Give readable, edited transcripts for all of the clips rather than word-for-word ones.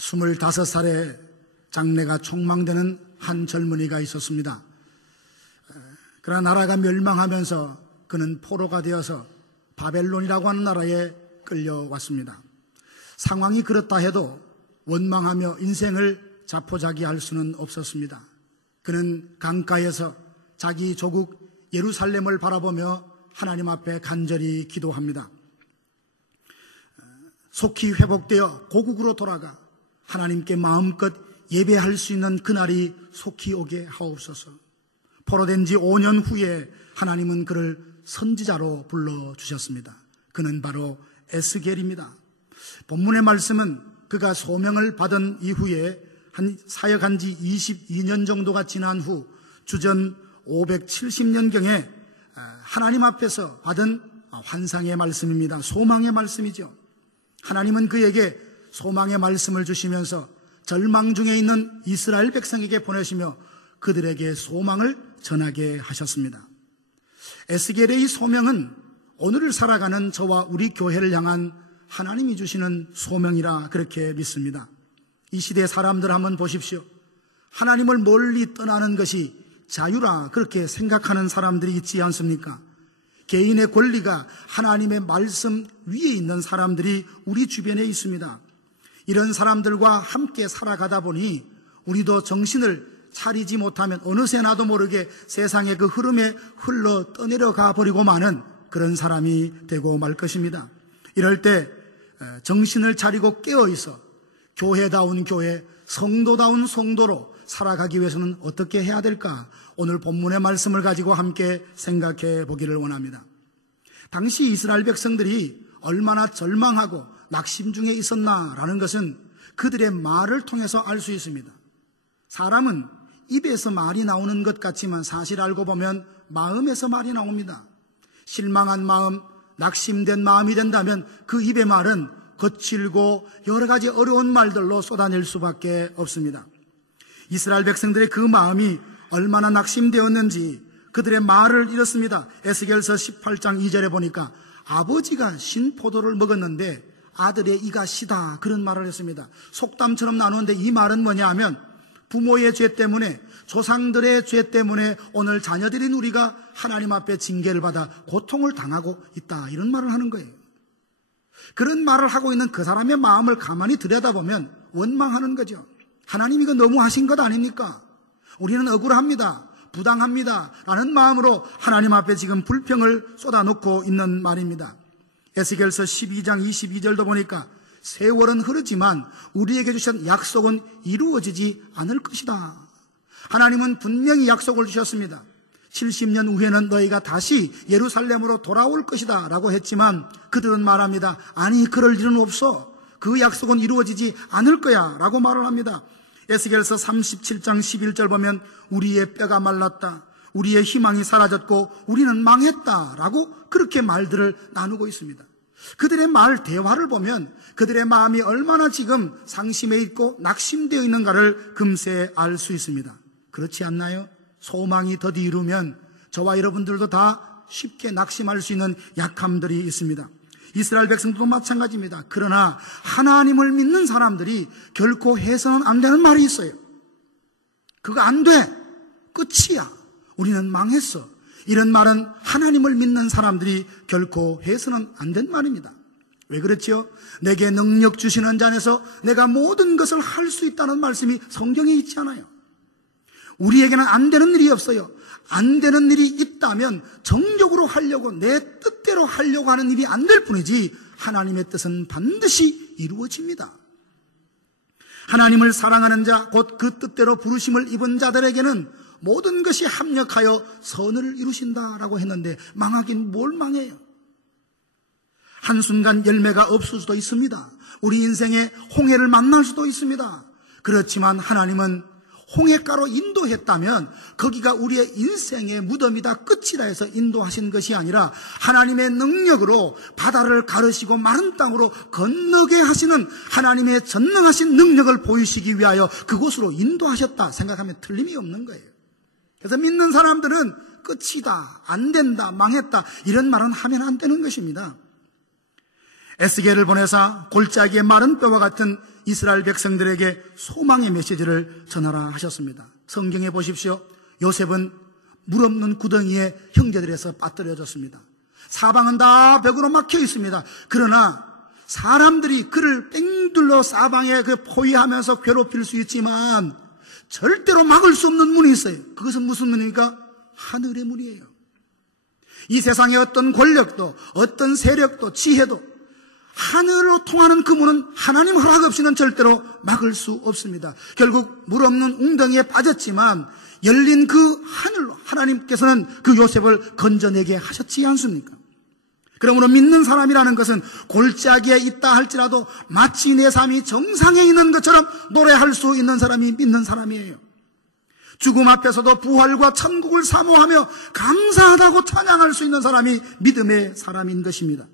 25살에 장래가 촉망되는 한 젊은이가 있었습니다. 그러나 나라가 멸망하면서 그는 포로가 되어서 바벨론이라고 하는 나라에 끌려왔습니다. 상황이 그렇다 해도 원망하며 인생을 자포자기할 수는 없었습니다. 그는 강가에서 자기 조국 예루살렘을 바라보며 하나님 앞에 간절히 기도합니다. 속히 회복되어 고국으로 돌아가 하나님께 마음껏 예배할 수 있는 그날이 속히 오게 하옵소서. 포로된 지 5년 후에 하나님은 그를 선지자로 불러주셨습니다. 그는 바로 에스겔입니다. 본문의 말씀은 그가 소명을 받은 이후에 사역한 지 22년 정도가 지난 후 주전 570년경에 하나님 앞에서 받은 환상의 말씀입니다. 소망의 말씀이죠. 하나님은 그에게 소망의 말씀을 주시면서 절망 중에 있는 이스라엘 백성에게 보내시며 그들에게 소망을 전하게 하셨습니다. 에스겔의 이 소명은 오늘을 살아가는 저와 우리 교회를 향한 하나님이 주시는 소명이라 그렇게 믿습니다. 이 시대 사람들 한번 보십시오. 하나님을 멀리 떠나는 것이 자유라 그렇게 생각하는 사람들이 있지 않습니까? 개인의 권리가 하나님의 말씀 위에 있는 사람들이 우리 주변에 있습니다. 이런 사람들과 함께 살아가다 보니 우리도 정신을 차리지 못하면 어느새 나도 모르게 세상의 그 흐름에 흘러 떠내려가 버리고 마는 그런 사람이 되고 말 것입니다. 이럴 때 정신을 차리고 깨어있어 교회다운 교회, 성도다운 성도로 살아가기 위해서는 어떻게 해야 될까? 오늘 본문의 말씀을 가지고 함께 생각해 보기를 원합니다. 당시 이스라엘 백성들이 얼마나 절망하고 낙심 중에 있었나라는 것은 그들의 말을 통해서 알 수 있습니다. 사람은 입에서 말이 나오는 것 같지만 사실 알고 보면 마음에서 말이 나옵니다. 실망한 마음, 낙심된 마음이 된다면 그 입의 말은 거칠고 여러 가지 어려운 말들로 쏟아낼 수밖에 없습니다. 이스라엘 백성들의 그 마음이 얼마나 낙심되었는지 그들의 말을 이렇습니다. 에스겔서 18장 2절에 보니까 아버지가 신포도를 먹었는데 아들의 이가 시다 그런 말을 했습니다. 속담처럼 나누는데 이 말은 뭐냐 하면 부모의 죄 때문에 조상들의 죄 때문에 오늘 자녀들인 우리가 하나님 앞에 징계를 받아 고통을 당하고 있다 이런 말을 하는 거예요. 그런 말을 하고 있는 그 사람의 마음을 가만히 들여다보면 원망하는 거죠. 하나님 이거 너무 하신 것 아닙니까? 우리는 억울합니다. 부당합니다 라는 마음으로 하나님 앞에 지금 불평을 쏟아놓고 있는 말입니다. 에스겔서 12장 22절도 보니까 세월은 흐르지만 우리에게 주신 약속은 이루어지지 않을 것이다. 하나님은 분명히 약속을 주셨습니다. 70년 후에는 너희가 다시 예루살렘으로 돌아올 것이다 라고 했지만 그들은 말합니다. 아니 그럴 일은 없어. 그 약속은 이루어지지 않을 거야 라고 말을 합니다. 에스겔서 37장 11절 보면 우리의 뼈가 말랐다. 우리의 희망이 사라졌고 우리는 망했다 라고 그렇게 말들을 나누고 있습니다. 그들의 말 대화를 보면 그들의 마음이 얼마나 지금 상심해 있고 낙심되어 있는가를 금세 알 수 있습니다. 그렇지 않나요? 소망이 더디 이루면 저와 여러분들도 다 쉽게 낙심할 수 있는 약함들이 있습니다. 이스라엘 백성들도 마찬가지입니다. 그러나 하나님을 믿는 사람들이 결코 해서는 안 되는 말이 있어요. 그거 안 돼. 끝이야. 우리는 망했어. 이런 말은 하나님을 믿는 사람들이 결코 해서는 안 된 말입니다. 왜 그렇지요? 내게 능력 주시는 자 안에서 내가 모든 것을 할 수 있다는 말씀이 성경에 있지 않아요. 우리에게는 안 되는 일이 없어요. 안 되는 일이 있다면 정적으로 하려고 내 뜻대로 하려고 하는 일이 안 될 뿐이지 하나님의 뜻은 반드시 이루어집니다. 하나님을 사랑하는 자, 곧 그 뜻대로 부르심을 입은 자들에게는 모든 것이 합력하여 선을 이루신다라고 했는데 망하긴 뭘 망해요? 한순간 열매가 없을 수도 있습니다. 우리 인생에 홍해를 만날 수도 있습니다. 그렇지만 하나님은 홍해가로 인도했다면 거기가 우리의 인생의 무덤이다 끝이다 해서 인도하신 것이 아니라 하나님의 능력으로 바다를 가르시고 마른 땅으로 건너게 하시는 하나님의 전능하신 능력을 보이시기 위하여 그곳으로 인도하셨다 생각하면 틀림이 없는 거예요. 그래서 믿는 사람들은 끝이다, 안 된다, 망했다 이런 말은 하면 안 되는 것입니다. 에스겔을 보내사 골짜기의 마른 뼈와 같은 이스라엘 백성들에게 소망의 메시지를 전하라 하셨습니다. 성경에 보십시오. 요셉은 물 없는 구덩이에 형제들에서 빠뜨려졌습니다. 사방은 다 벽으로 막혀 있습니다. 그러나 사람들이 그를 뺑둘러 사방에 포위하면서 괴롭힐 수 있지만 절대로 막을 수 없는 문이 있어요. 그것은 무슨 문입니까? 하늘의 문이에요. 이 세상의 어떤 권력도, 어떤 세력도, 지혜도 하늘로 통하는 그 문은 하나님 허락 없이는 절대로 막을 수 없습니다. 결국 물 없는 웅덩이에 빠졌지만 열린 그 하늘로 하나님께서는 그 요셉을 건져내게 하셨지 않습니까? 그러므로 믿는 사람이라는 것은 골짜기에 있다 할지라도 마치 내 삶이 정상에 있는 것처럼 노래할 수 있는 사람이 믿는 사람이에요. 죽음 앞에서도 부활과 천국을 사모하며 감사하다고 찬양할 수 있는 사람이 믿음의 사람인 것입니다.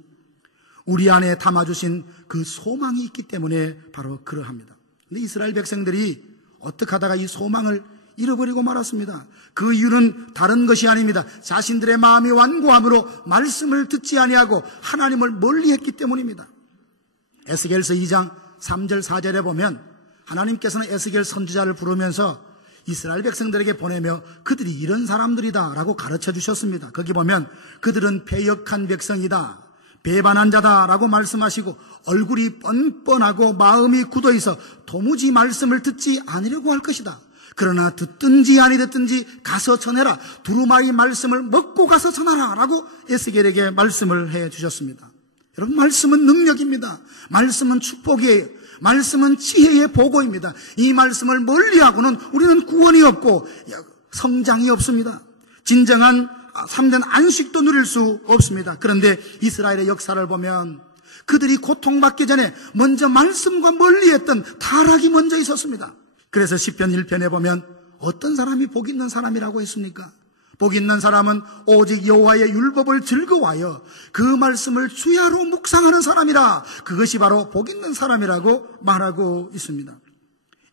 우리 안에 담아주신 그 소망이 있기 때문에 바로 그러합니다. 근데 이스라엘 백성들이 어떻게 하다가 이 소망을 잃어버리고 말았습니다. 그 이유는 다른 것이 아닙니다. 자신들의 마음이 완고함으로 말씀을 듣지 아니하고 하나님을 멀리했기 때문입니다. 에스겔서 2장 3절 4절에 보면 하나님께서는 에스겔 선지자를 부르면서 이스라엘 백성들에게 보내며 그들이 이런 사람들이다 라고 가르쳐 주셨습니다. 거기 보면 그들은 패역한 백성이다, 배반한 자다 라고 말씀하시고 얼굴이 뻔뻔하고 마음이 굳어있어 도무지 말씀을 듣지 않으려고 할 것이다. 그러나 듣든지 아니 듣든지 가서 전해라. 두루마리 말씀을 먹고 가서 전하라 라고 에스겔에게 말씀을 해 주셨습니다. 여러분, 말씀은 능력입니다. 말씀은 축복이에요. 말씀은 지혜의 보고입니다. 이 말씀을 멀리하고는 우리는 구원이 없고 성장이 없습니다. 진정한 참된 안식도 누릴 수 없습니다. 그런데 이스라엘의 역사를 보면 그들이 고통받기 전에 먼저 말씀과 멀리했던 타락이 먼저 있었습니다. 그래서 시편 1편에 보면 어떤 사람이 복 있는 사람이라고 했습니까? 복 있는 사람은 오직 여호와의 율법을 즐거워하여 그 말씀을 주야로 묵상하는 사람이라. 그것이 바로 복 있는 사람이라고 말하고 있습니다.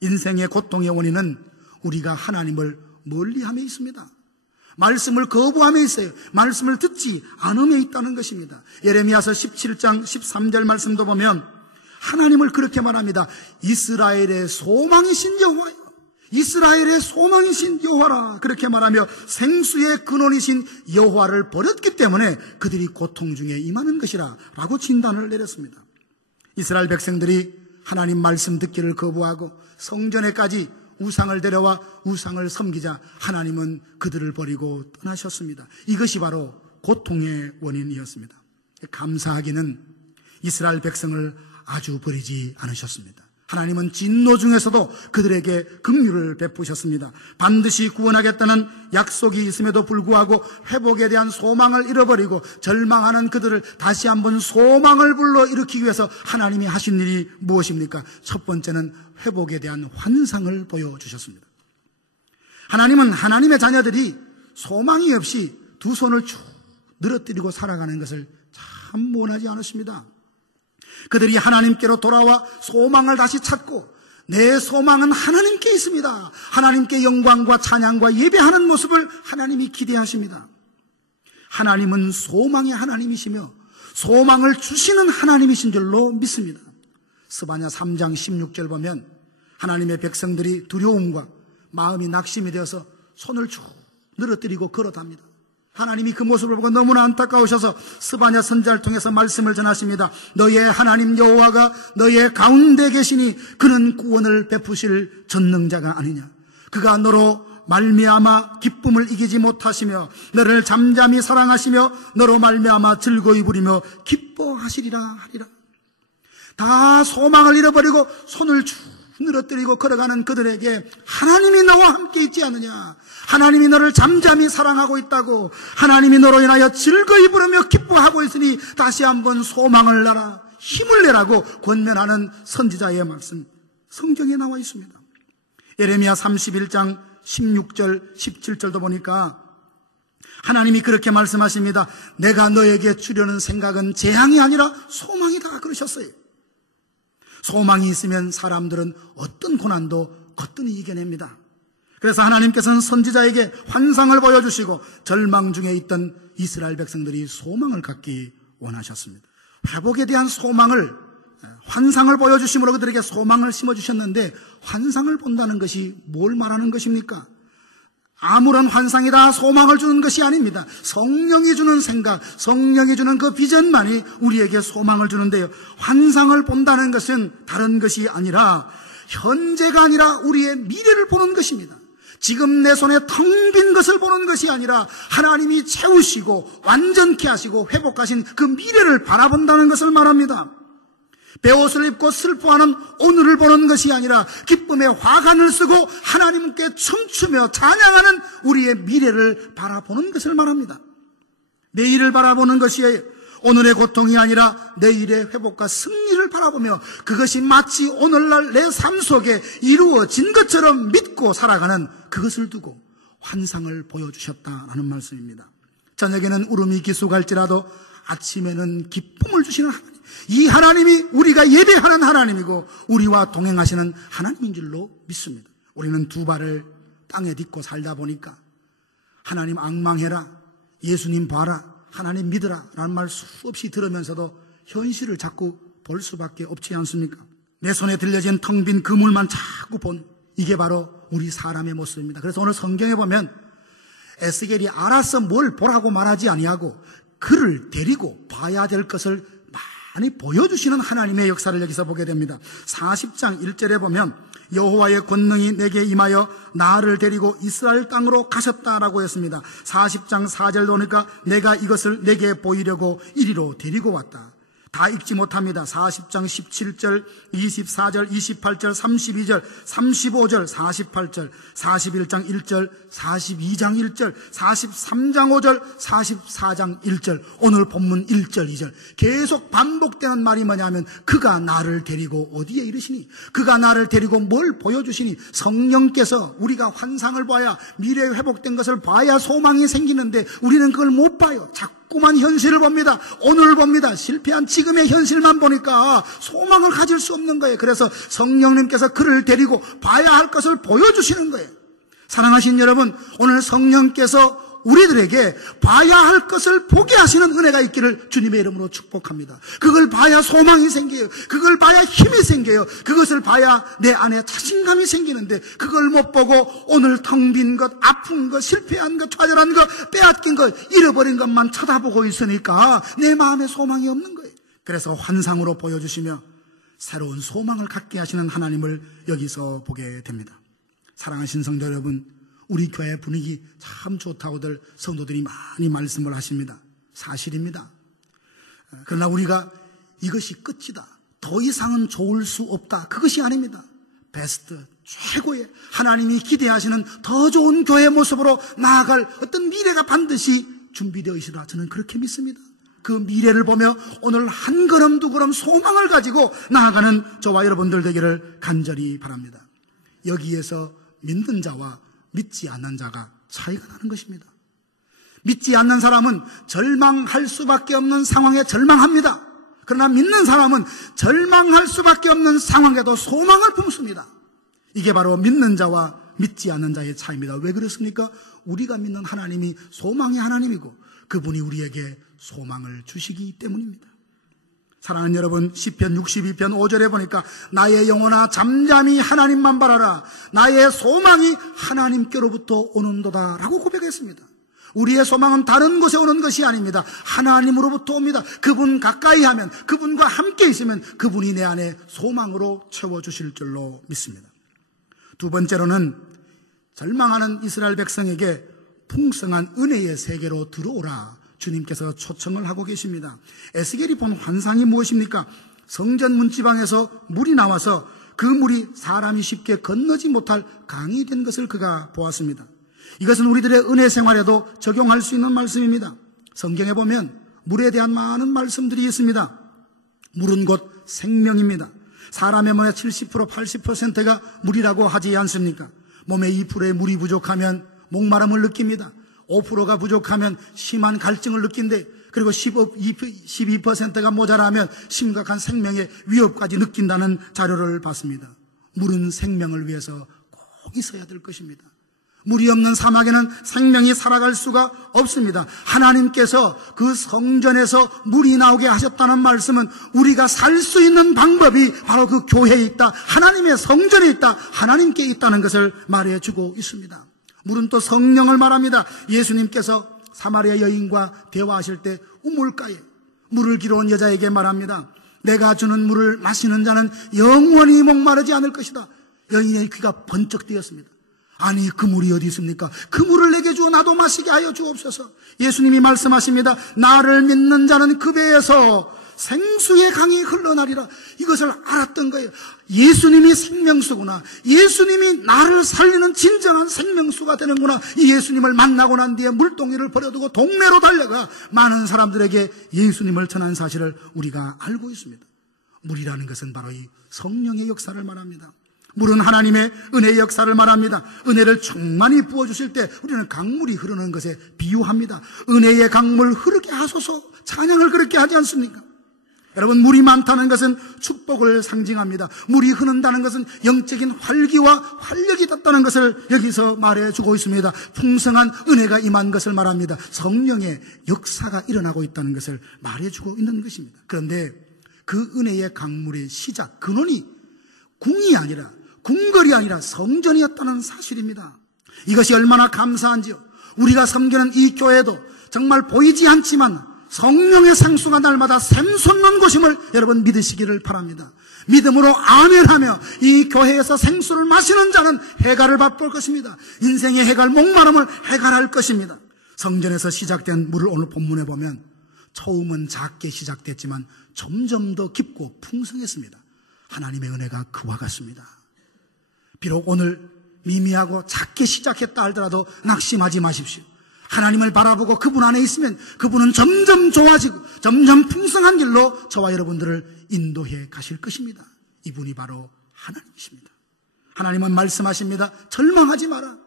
인생의 고통의 원인은 우리가 하나님을 멀리함에 있습니다. 말씀을 거부함에 있어요. 말씀을 듣지 않음에 있다는 것입니다. 예레미야서 17장 13절 말씀도 보면 하나님을 그렇게 말합니다. 이스라엘의 소망이신 여호와여, 이스라엘의 소망이신 여호와라 그렇게 말하며 생수의 근원이신 여호와를 버렸기 때문에 그들이 고통 중에 임하는 것이라 라고 진단을 내렸습니다. 이스라엘 백성들이 하나님 말씀 듣기를 거부하고 성전에까지 우상을 데려와 우상을 섬기자 하나님은 그들을 버리고 떠나셨습니다. 이것이 바로 고통의 원인이었습니다. 감사하기는 이스라엘 백성을 아주 버리지 않으셨습니다. 하나님은 진노 중에서도 그들에게 긍휼을 베푸셨습니다. 반드시 구원하겠다는 약속이 있음에도 불구하고 회복에 대한 소망을 잃어버리고 절망하는 그들을 다시 한번 소망을 불러일으키기 위해서 하나님이 하신 일이 무엇입니까? 첫 번째는 회복에 대한 환상을 보여주셨습니다. 하나님은 하나님의 자녀들이 소망이 없이 두 손을 쭉 늘어뜨리고 살아가는 것을 참 원하지 않으십니다. 그들이 하나님께로 돌아와 소망을 다시 찾고 내 소망은 하나님께 있습니다. 하나님께 영광과 찬양과 예배하는 모습을 하나님이 기대하십니다. 하나님은 소망의 하나님이시며 소망을 주시는 하나님이신 줄로 믿습니다. 스바냐 3장 16절 보면 하나님의 백성들이 두려움과 마음이 낙심이 되어서 손을 쭉 늘어뜨리고 걸어답니다. 하나님이 그 모습을 보고 너무나 안타까우셔서 스바냐 선지자를 통해서 말씀을 전하십니다. 너의 하나님 여호와가 너의 가운데 계시니 그는 구원을 베푸실 전능자가 아니냐. 그가 너로 말미암아 기쁨을 이기지 못하시며 너를 잠잠히 사랑하시며 너로 말미암아 즐거이 부리며 기뻐하시리라 하리라. 다 소망을 잃어버리고 손을 쭉 늘어뜨리고 걸어가는 그들에게 하나님이 너와 함께 있지 않느냐, 하나님이 너를 잠잠히 사랑하고 있다고, 하나님이 너로 인하여 즐거이 부르며 기뻐하고 있으니 다시 한번 소망을 내라, 힘을 내라고 권면하는 선지자의 말씀 성경에 나와 있습니다. 예레미야 31장 16절 17절도 보니까 하나님이 그렇게 말씀하십니다. 내가 너에게 주려는 생각은 재앙이 아니라 소망이다 그러셨어요. 소망이 있으면 사람들은 어떤 고난도 거뜬히 이겨냅니다. 그래서 하나님께서는 선지자에게 환상을 보여주시고 절망 중에 있던 이스라엘 백성들이 소망을 갖기 원하셨습니다. 회복에 대한 소망을 환상을 보여주심으로 그들에게 소망을 심어주셨는데, 환상을 본다는 것이 뭘 말하는 것입니까? 아무런 환상이 다 소망을 주는 것이 아닙니다. 성령이 주는 생각, 성령이 주는 그 비전만이 우리에게 소망을 주는데요, 환상을 본다는 것은 다른 것이 아니라, 현재가 아니라 우리의 미래를 보는 것입니다. 지금 내 손에 텅 빈 것을 보는 것이 아니라 하나님이 채우시고 완전케 하시고 회복하신 그 미래를 바라본다는 것을 말합니다. 베옷을 입고 슬퍼하는 오늘을 보는 것이 아니라 기쁨의 화관을 쓰고 하나님께 춤추며 찬양하는 우리의 미래를 바라보는 것을 말합니다. 내일을 바라보는 것이에요. 오늘의 고통이 아니라 내일의 회복과 승리를 바라보며 그것이 마치 오늘날 내 삶 속에 이루어진 것처럼 믿고 살아가는 그것을 두고 환상을 보여주셨다라는 말씀입니다. 저녁에는 울음이 기수갈지라도 아침에는 기쁨을 주시는 하나님, 이 하나님이 우리가 예배하는 하나님이고 우리와 동행하시는 하나님인 줄로 믿습니다. 우리는 두 발을 땅에 딛고 살다 보니까 하나님 앙망해라, 예수님 봐라, 하나님 믿으라 라는 말 수없이 들으면서도 현실을 자꾸 볼 수밖에 없지 않습니까? 내 손에 들려진 텅 빈 그물만 자꾸 본, 이게 바로 우리 사람의 모습입니다. 그래서 오늘 성경에 보면 에스겔이 알아서 뭘 보라고 말하지 아니하고 그를 데리고 봐야 될 것을 많이 보여주시는 하나님의 역사를 여기서 보게 됩니다. 40장 1절에 보면 여호와의 권능이 내게 임하여 나를 데리고 이스라엘 땅으로 가셨다라고 했습니다. 40장 4절 보니까 내가 이것을 내게 보이려고 이리로 데리고 왔다. 다 읽지 못합니다. 40장 17절, 24절, 28절, 32절, 35절, 48절, 41장 1절, 42장 1절, 43장 5절, 44장 1절, 오늘 본문 1절, 2절 계속 반복되는 말이 뭐냐면 그가 나를 데리고 어디에 이르시니, 그가 나를 데리고 뭘 보여주시니, 성령께서 우리가 환상을 봐야, 미래에 회복된 것을 봐야 소망이 생기는데 우리는 그걸 못 봐요. 자꾸만 현실을 봅니다. 오늘을 봅니다. 실패한 지금의 현실만 보니까 소망을 가질 수 없는 거예요. 그래서 성령님께서 그를 데리고 봐야 할 것을 보여주시는 거예요. 사랑하신 여러분, 오늘 성령께서 우리들에게 봐야 할 것을 보게 하시는 은혜가 있기를 주님의 이름으로 축복합니다. 그걸 봐야 소망이 생겨요. 그걸 봐야 힘이 생겨요. 그것을 봐야 내 안에 자신감이 생기는데 그걸 못 보고 오늘 텅 빈 것, 아픈 것, 실패한 것, 좌절한 것, 빼앗긴 것, 잃어버린 것만 쳐다보고 있으니까 내 마음에 소망이 없는 거예요. 그래서 환상으로 보여주시며 새로운 소망을 갖게 하시는 하나님을 여기서 보게 됩니다. 사랑하신 성도 여러분, 우리 교회 분위기 참 좋다고들 성도들이 많이 말씀을 하십니다. 사실입니다. 그러나 우리가 이것이 끝이다, 더 이상은 좋을 수 없다, 그것이 아닙니다. 베스트, 최고의 하나님이 기대하시는 더 좋은 교회 모습으로 나아갈 어떤 미래가 반드시 준비되어 있으라 저는 그렇게 믿습니다. 그 미래를 보며 오늘 한 걸음 두 걸음 소망을 가지고 나아가는 저와 여러분들 되기를 간절히 바랍니다. 여기에서 믿는 자와 믿지 않는 자가 차이가 나는 것입니다. 믿지 않는 사람은 절망할 수밖에 없는 상황에 절망합니다. 그러나 믿는 사람은 절망할 수밖에 없는 상황에도 소망을 품습니다. 이게 바로 믿는 자와 믿지 않는 자의 차이입니다. 왜 그렇습니까? 우리가 믿는 하나님이 소망의 하나님이고 그분이 우리에게 소망을 주시기 때문입니다. 사랑하는 여러분, 시편 62편 5절에 보니까 나의 영혼아 잠잠히 하나님만 바라라, 나의 소망이 하나님께로부터 오는도다 라고 고백했습니다. 우리의 소망은 다른 곳에 오는 것이 아닙니다. 하나님으로부터 옵니다. 그분 가까이 하면, 그분과 함께 있으면 그분이 내 안에 소망으로 채워주실 줄로 믿습니다. 두 번째로는 절망하는 이스라엘 백성에게 풍성한 은혜의 세계로 들어오라 주님께서 초청을 하고 계십니다. 에스겔이 본 환상이 무엇입니까? 성전 문지방에서 물이 나와서 그 물이 사람이 쉽게 건너지 못할 강이 된 것을 그가 보았습니다. 이것은 우리들의 은혜 생활에도 적용할 수 있는 말씀입니다. 성경에 보면 물에 대한 많은 말씀들이 있습니다. 물은 곧 생명입니다. 사람의 몸의 70%, 80%가 물이라고 하지 않습니까? 몸의 2%의 물이 부족하면 목마름을 느낍니다. 5%가 부족하면 심한 갈증을 느낀대. 그리고 12%가 모자라면 심각한 생명의 위협까지 느낀다는 자료를 봤습니다. 물은 생명을 위해서 꼭 있어야 될 것입니다. 물이 없는 사막에는 생명이 살아갈 수가 없습니다. 하나님께서 그 성전에서 물이 나오게 하셨다는 말씀은 우리가 살 수 있는 방법이 바로 그 교회에 있다, 하나님의 성전에 있다, 하나님께 있다는 것을 말해주고 있습니다. 물은 또 성령을 말합니다. 예수님께서 사마리아 여인과 대화하실 때 우물가에 물을 길어온 여자에게 말합니다. 내가 주는 물을 마시는 자는 영원히 목마르지 않을 것이다. 여인의 귀가 번쩍 뜨였습니다. 아니, 그 물이 어디 있습니까? 그 물을 내게 주어 나도 마시게 하여 주옵소서. 예수님이 말씀하십니다. 나를 믿는 자는 그 배에서 생수의 강이 흘러나리라. 이것을 알았던 거예요. 예수님이 생명수구나. 예수님이 나를 살리는 진정한 생명수가 되는구나. 이 예수님을 만나고 난 뒤에 물동이를 버려두고 동네로 달려가 많은 사람들에게 예수님을 전한 사실을 우리가 알고 있습니다. 물이라는 것은 바로 이 성령의 역사를 말합니다. 물은 하나님의 은혜의 역사를 말합니다. 은혜를 충만히 부어주실 때 우리는 강물이 흐르는 것에 비유합니다. 은혜의 강물 흐르게 하소서, 찬양을 그렇게 하지 않습니까? 여러분, 물이 많다는 것은 축복을 상징합니다. 물이 흐른다는 것은 영적인 활기와 활력이 닿다는 것을 여기서 말해주고 있습니다. 풍성한 은혜가 임한 것을 말합니다. 성령의 역사가 일어나고 있다는 것을 말해주고 있는 것입니다. 그런데 그 은혜의 강물의 시작, 근원이 궁이 아니라, 궁궐이 아니라 성전이었다는 사실입니다. 이것이 얼마나 감사한지요. 우리가 섬기는 이 교회도 정말 보이지 않지만 성령의 생수가 날마다 샘솟는 곳임을 여러분 믿으시기를 바랍니다. 믿음으로 아멘하며 이 교회에서 생수를 마시는 자는 해갈을 맛볼 것입니다. 인생의 해갈, 목마름을 해갈할 것입니다. 성전에서 시작된 물을 오늘 본문에 보면 처음은 작게 시작됐지만 점점 더 깊고 풍성했습니다. 하나님의 은혜가 그와 같습니다. 비록 오늘 미미하고 작게 시작했다 할더라도 낙심하지 마십시오. 하나님을 바라보고 그분 안에 있으면 그분은 점점 좋아지고 점점 풍성한 길로 저와 여러분들을 인도해 가실 것입니다. 이분이 바로 하나님이십니다. 하나님은 말씀하십니다. 절망하지 마라.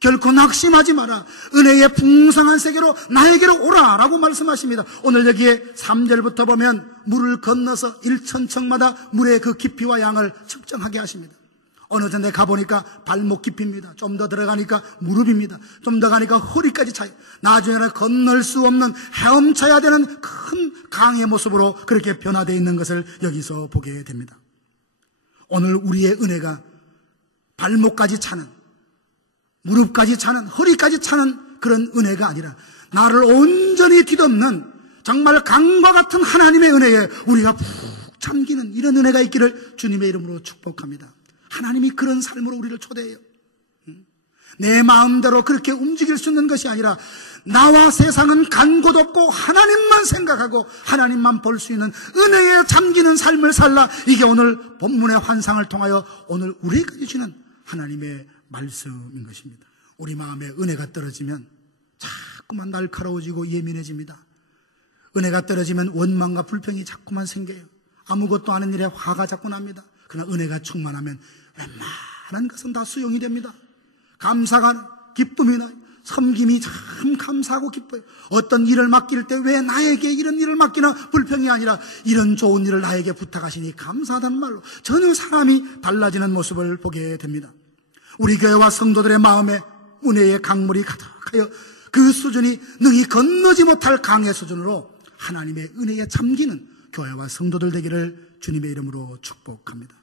결코 낙심하지 마라. 은혜의 풍성한 세계로 나에게로 오라라고 말씀하십니다. 오늘 여기에 3절부터 보면 물을 건너서 1천척마다 물의 그 깊이와 양을 측정하게 하십니다. 어느 전에 가보니까 발목 깊이입니다. 좀 더 들어가니까 무릎입니다. 좀 더 가니까 허리까지 차요. 나중에는 건널 수 없는 헤엄쳐야 되는 큰 강의 모습으로 그렇게 변화되어 있는 것을 여기서 보게 됩니다. 오늘 우리의 은혜가 발목까지 차는, 무릎까지 차는, 허리까지 차는 그런 은혜가 아니라 나를 온전히 뒤덮는 정말 강과 같은 하나님의 은혜에 우리가 푹 잠기는 이런 은혜가 있기를 주님의 이름으로 축복합니다. 하나님이 그런 삶으로 우리를 초대해요. 내 마음대로 그렇게 움직일 수 있는 것이 아니라 나와 세상은 간 곳 없고 하나님만 생각하고 하나님만 볼 수 있는 은혜에 잠기는 삶을 살라. 이게 오늘 본문의 환상을 통하여 오늘 우리에게 주시는 하나님의 말씀인 것입니다. 우리 마음에 은혜가 떨어지면 자꾸만 날카로워지고 예민해집니다. 은혜가 떨어지면 원망과 불평이 자꾸만 생겨요. 아무것도 아닌 일에 화가 자꾸 납니다. 그러나 은혜가 충만하면 웬만한 것은 다 수용이 됩니다. 감사가 나요. 기쁨이 나요. 섬김이 참 감사하고 기뻐요. 어떤 일을 맡길 때 왜 나에게 이런 일을 맡기나 불평이 아니라 이런 좋은 일을 나에게 부탁하시니 감사하다는 말로 전혀 사람이 달라지는 모습을 보게 됩니다. 우리 교회와 성도들의 마음에 은혜의 강물이 가득하여 그 수준이 능히 건너지 못할 강의 수준으로 하나님의 은혜에 잠기는 교회와 성도들 되기를 주님의 이름으로 축복합니다.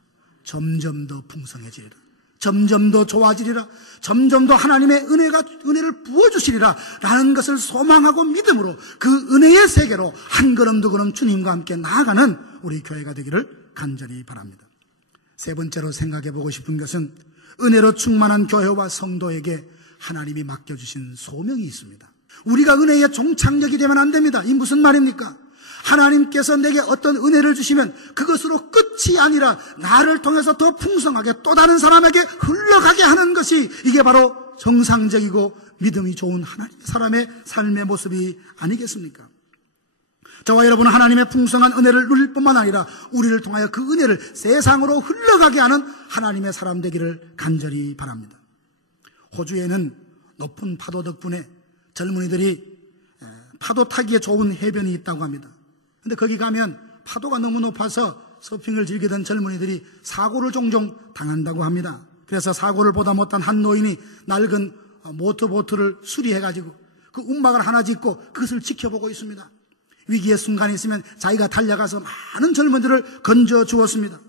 점점 더 풍성해지리라. 점점 더 좋아지리라. 점점 더 하나님의 은혜를 부어주시리라 라는 것을 소망하고 믿음으로 그 은혜의 세계로 한 걸음 두 걸음 주님과 함께 나아가는 우리 교회가 되기를 간절히 바랍니다. 세 번째로 생각해 보고 싶은 것은 은혜로 충만한 교회와 성도에게 하나님이 맡겨주신 소명이 있습니다. 우리가 은혜의 종착역이 되면 안 됩니다. 이 무슨 말입니까? 하나님께서 내게 어떤 은혜를 주시면 그것으로 끝이 아니라 나를 통해서 더 풍성하게 또 다른 사람에게 흘러가게 하는 것이 이게 바로 정상적이고 믿음이 좋은 하나님의 사람의 삶의 모습이 아니겠습니까? 저와 여러분은 하나님의 풍성한 은혜를 누릴 뿐만 아니라 우리를 통하여 그 은혜를 세상으로 흘러가게 하는 하나님의 사람 되기를 간절히 바랍니다. 호주에는 높은 파도 덕분에 젊은이들이 파도 타기에 좋은 해변이 있다고 합니다. 근데 거기 가면 파도가 너무 높아서 서핑을 즐기던 젊은이들이 사고를 종종 당한다고 합니다. 그래서 사고를 보다 못한 한 노인이 낡은 모터보트를 수리해가지고 그 움막을 하나 짓고 그것을 지켜보고 있습니다. 위기의 순간이 있으면 자기가 달려가서 많은 젊은이들을 건져 주었습니다.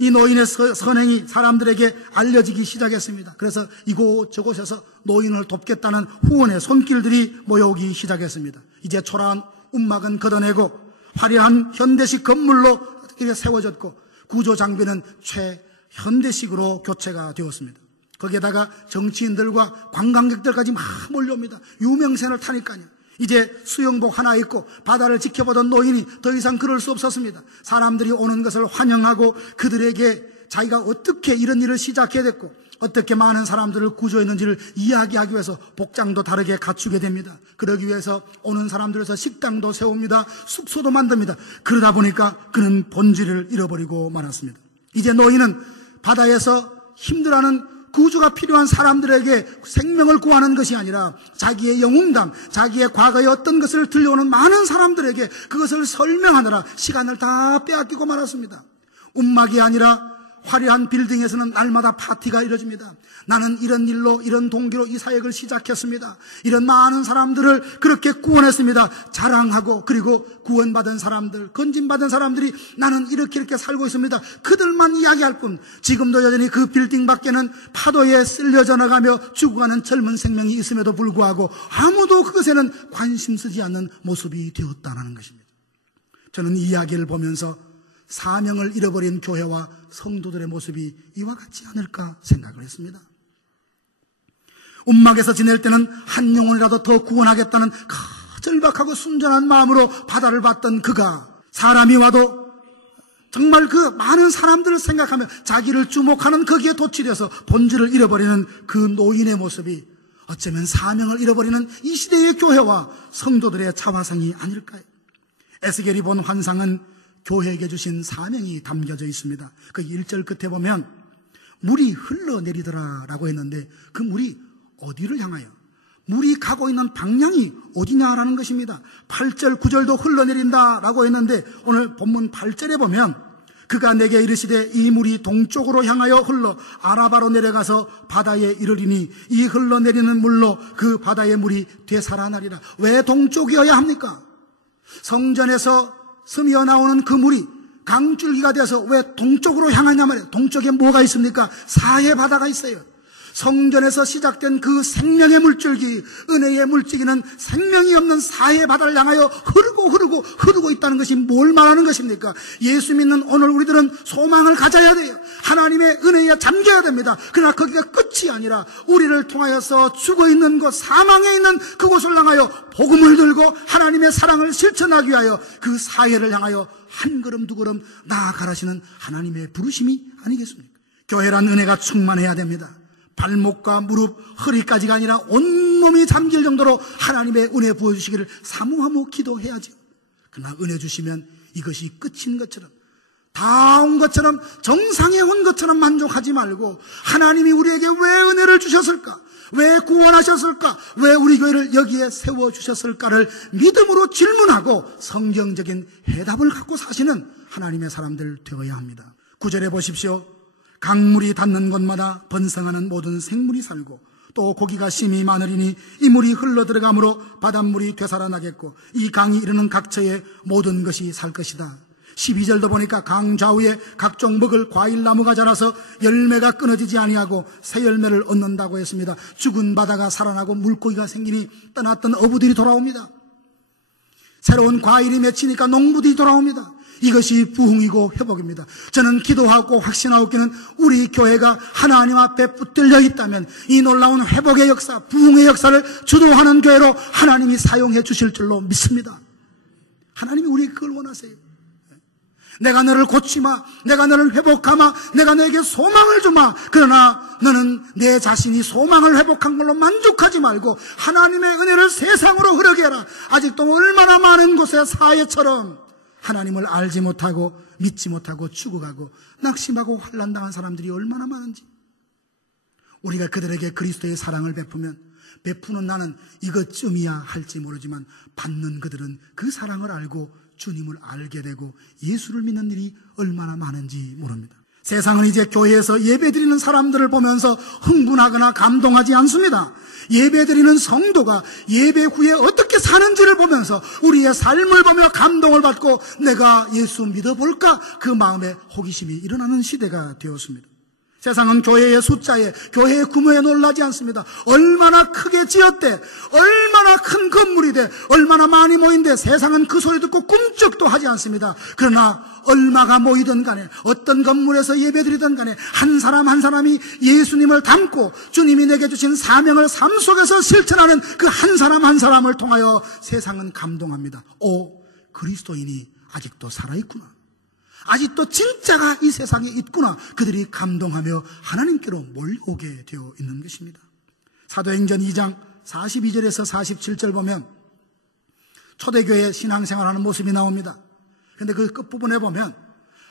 이 노인의 선행이 사람들에게 알려지기 시작했습니다. 그래서 이곳저곳에서 노인을 돕겠다는 후원의 손길들이 모여오기 시작했습니다. 이제 초라한 움막은 걷어내고 화려한 현대식 건물로 세워졌고 구조 장비는 최현대식으로 교체가 되었습니다. 거기에다가 정치인들과 관광객들까지 막 몰려옵니다. 유명선을 타니까요. 이제 수영복 하나 입고 바다를 지켜보던 노인이 더 이상 그럴 수 없었습니다. 사람들이 오는 것을 환영하고 그들에게 자기가 어떻게 이런 일을 시작해야 됐고 어떻게 많은 사람들을 구조했는지를 이야기하기 위해서 복장도 다르게 갖추게 됩니다. 그러기 위해서 오는 사람들에서 식당도 세웁니다. 숙소도 만듭니다. 그러다 보니까 그는 본질을 잃어버리고 말았습니다. 이제 노인은 바다에서 힘들어하는 구조가 필요한 사람들에게 생명을 구하는 것이 아니라 자기의 영웅담, 자기의 과거의 어떤 것을 들려오는 많은 사람들에게 그것을 설명하느라 시간을 다 빼앗기고 말았습니다. 움막이 아니라 화려한 빌딩에서는 날마다 파티가 이루어집니다. 나는 이런 일로 이런 동기로 이 사역을 시작했습니다. 이런 많은 사람들을 그렇게 구원했습니다. 자랑하고 그리고 구원받은 사람들, 건진받은 사람들이 나는 이렇게 살고 있습니다. 그들만 이야기할 뿐 지금도 여전히 그 빌딩 밖에는 파도에 쓸려져 나가며 죽어가는 젊은 생명이 있음에도 불구하고 아무도 그것에는 관심 쓰지 않는 모습이 되었다는 것입니다. 저는 이 이야기를 보면서 사명을 잃어버린 교회와 성도들의 모습이 이와 같지 않을까 생각을 했습니다. 움막에서 지낼 때는 한 영혼이라도 더 구원하겠다는 절박하고 순전한 마음으로 바다를 봤던 그가 사람이 와도 정말 그 많은 사람들을 생각하며 자기를 주목하는 거기에 도취돼서 본질을 잃어버리는 그 노인의 모습이 어쩌면 사명을 잃어버리는 이 시대의 교회와 성도들의 자화상이 아닐까요? 에스겔이 본 환상은 교회에게 주신 사명이 담겨져 있습니다. 그 1절 끝에 보면 물이 흘러내리더라 라고 했는데 그 물이 어디를 향하여? 물이 가고 있는 방향이 어디냐라는 것입니다. 8절 9절도 흘러내린다 라고 했는데 오늘 본문 8절에 보면 그가 내게 이르시되 이 물이 동쪽으로 향하여 흘러 아라바로 내려가서 바다에 이르리니 이 흘러내리는 물로 그 바다의 물이 되살아나리라. 왜 동쪽이어야 합니까? 성전에서 스며 나오는 그 물이 강줄기가 돼서 왜 동쪽으로 향하냐 말이에요. 동쪽에 뭐가 있습니까? 사해 바다가 있어요. 성전에서 시작된 그 생명의 물줄기, 은혜의 물줄기는 생명이 없는 사해 바다를 향하여 흐르고 있다는 것이 뭘 말하는 것입니까? 예수 믿는 오늘 우리들은 소망을 가져야 돼요. 하나님의 은혜에 잠겨야 됩니다. 그러나 거기가 끝이 아니라 우리를 통하여서 죽어있는 곳, 사망에 있는 그곳을 향하여 복음을 들고 하나님의 사랑을 실천하기 위하여 그 사해를 향하여 한 걸음 두 걸음 나아가라시는 하나님의 부르심이 아니겠습니까? 교회란 은혜가 충만해야 됩니다. 발목과 무릎, 허리까지가 아니라 온몸이 잠길 정도로 하나님의 은혜 부어주시기를 사모하며 기도해야죠. 그러나 은혜 주시면 이것이 끝인 것처럼, 다 온 것처럼, 정상에 온 것처럼 만족하지 말고 하나님이 우리에게 왜 은혜를 주셨을까? 왜 구원하셨을까? 왜 우리 교회를 여기에 세워주셨을까를 믿음으로 질문하고 성경적인 해답을 갖고 사시는 하나님의 사람들 되어야 합니다. 9절에 보십시오. 강물이 닿는 곳마다 번성하는 모든 생물이 살고 또 고기가 심히 많으리니 이 물이 흘러들어가므로 바닷물이 되살아나겠고 이 강이 이르는 각처에 모든 것이 살 것이다. 12절도 보니까 강 좌우에 각종 먹을 과일나무가 자라서 열매가 끊어지지 아니하고 새 열매를 얻는다고 했습니다. 죽은 바다가 살아나고 물고기가 생기니 떠났던 어부들이 돌아옵니다. 새로운 과일이 맺히니까 농부들이 돌아옵니다. 이것이 부흥이고 회복입니다. 저는 기도하고 확신하옵기는 우리 교회가 하나님 앞에 붙들려 있다면 이 놀라운 회복의 역사, 부흥의 역사를 주도하는 교회로 하나님이 사용해 주실 줄로 믿습니다. 하나님이 우리에게 그걸 원하세요. 내가 너를 고치마, 내가 너를 회복하마, 내가 너에게 소망을 주마. 그러나 너는 내 자신이 소망을 회복한 걸로 만족하지 말고 하나님의 은혜를 세상으로 흐르게 해라. 아직도 얼마나 많은 곳에 사해처럼 하나님을 알지 못하고 믿지 못하고 죽어가고 낙심하고 환난당한 사람들이 얼마나 많은지. 우리가 그들에게 그리스도의 사랑을 베푸는 나는 이것쯤이야 할지 모르지만 받는 그들은 그 사랑을 알고 주님을 알게 되고 예수를 믿는 일이 얼마나 많은지 모릅니다. 세상은 이제 교회에서 예배드리는 사람들을 보면서 흥분하거나 감동하지 않습니다. 예배드리는 성도가 예배 후에 어떻게 사는지를 보면서 우리의 삶을 보며 감동을 받고 내가 예수 믿어볼까? 그 마음에 호기심이 일어나는 시대가 되었습니다. 세상은 교회의 숫자에, 교회의 규모에 놀라지 않습니다. 얼마나 크게 지었대, 얼마나 큰 건물이 돼, 얼마나 많이 모인데 세상은 그 소리 듣고 꿈쩍도 하지 않습니다. 그러나 얼마가 모이든 간에, 어떤 건물에서 예배드리든 간에 한 사람 한 사람이 예수님을 닮고 주님이 내게 주신 사명을 삶 속에서 실천하는 그 한 사람 한 사람을 통하여 세상은 감동합니다. 오, 그리스도인이 아직도 살아있구나. 아직도 진짜가 이 세상에 있구나. 그들이 감동하며 하나님께로 몰려오게 되어 있는 것입니다. 사도행전 2장 42절에서 47절 보면 초대교회 신앙생활하는 모습이 나옵니다. 그런데 그 끝부분에 보면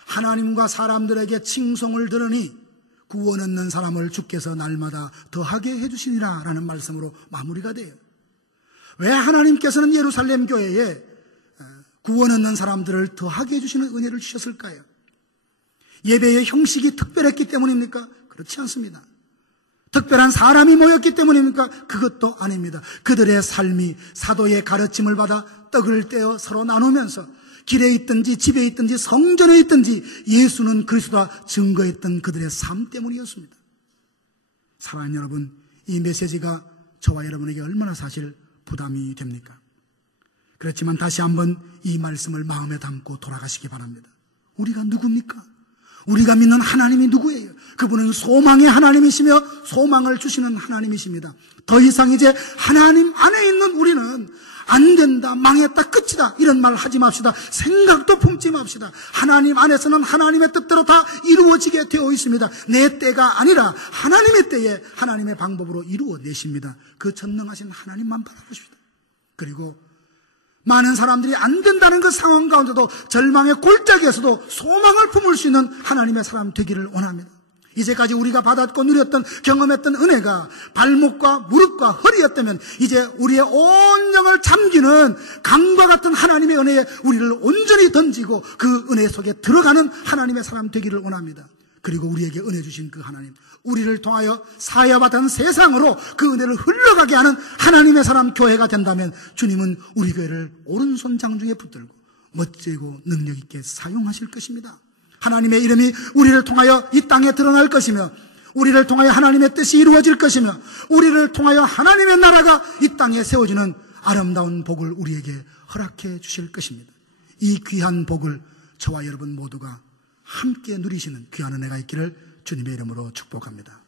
하나님과 사람들에게 칭송을 들으니 구원 얻는 사람을 주께서 날마다 더하게 해주시니라 라는 말씀으로 마무리가 돼요. 왜 하나님께서는 예루살렘 교회에 구원 얻는 사람들을 더하게 해주시는 은혜를 주셨을까요? 예배의 형식이 특별했기 때문입니까? 그렇지 않습니다. 특별한 사람이 모였기 때문입니까? 그것도 아닙니다. 그들의 삶이 사도의 가르침을 받아 떡을 떼어 서로 나누면서 길에 있든지 집에 있든지 성전에 있든지 예수는 그리스도다 증거했던 그들의 삶 때문이었습니다. 사랑하는 여러분, 이 메시지가 저와 여러분에게 얼마나 사실 부담이 됩니까? 그렇지만 다시 한번 이 말씀을 마음에 담고 돌아가시기 바랍니다. 우리가 누굽니까? 우리가 믿는 하나님이 누구예요? 그분은 소망의 하나님이시며 소망을 주시는 하나님이십니다. 더 이상 이제 하나님 안에 있는 우리는 안 된다, 망했다, 끝이다 이런 말 하지 맙시다. 생각도 품지 맙시다. 하나님 안에서는 하나님의 뜻대로 다 이루어지게 되어 있습니다. 내 때가 아니라 하나님의 때에 하나님의 방법으로 이루어내십니다. 그 전능하신 하나님만 바라보십시다. 그리고 많은 사람들이 안 된다는 그 상황 가운데도 절망의 골짜기에서도 소망을 품을 수 있는 하나님의 사람 되기를 원합니다. 이제까지 우리가 받았고 누렸던 경험했던 은혜가 발목과 무릎과 허리였다면 이제 우리의 온 영을 잠기는 강과 같은 하나님의 은혜에 우리를 온전히 던지고 그 은혜 속에 들어가는 하나님의 사람 되기를 원합니다. 그리고 우리에게 은혜 주신 그 하나님, 우리를 통하여 사야받은 세상으로 그 은혜를 흘러가게 하는 하나님의 사람 교회가 된다면 주님은 우리 교회를 오른손 장중에 붙들고 멋지고 능력 있게 사용하실 것입니다. 하나님의 이름이 우리를 통하여 이 땅에 드러날 것이며 우리를 통하여 하나님의 뜻이 이루어질 것이며 우리를 통하여 하나님의 나라가 이 땅에 세워지는 아름다운 복을 우리에게 허락해 주실 것입니다. 이 귀한 복을 저와 여러분 모두가 함께 누리시는 귀한 은혜가 있기를 주님의 이름으로 축복합니다.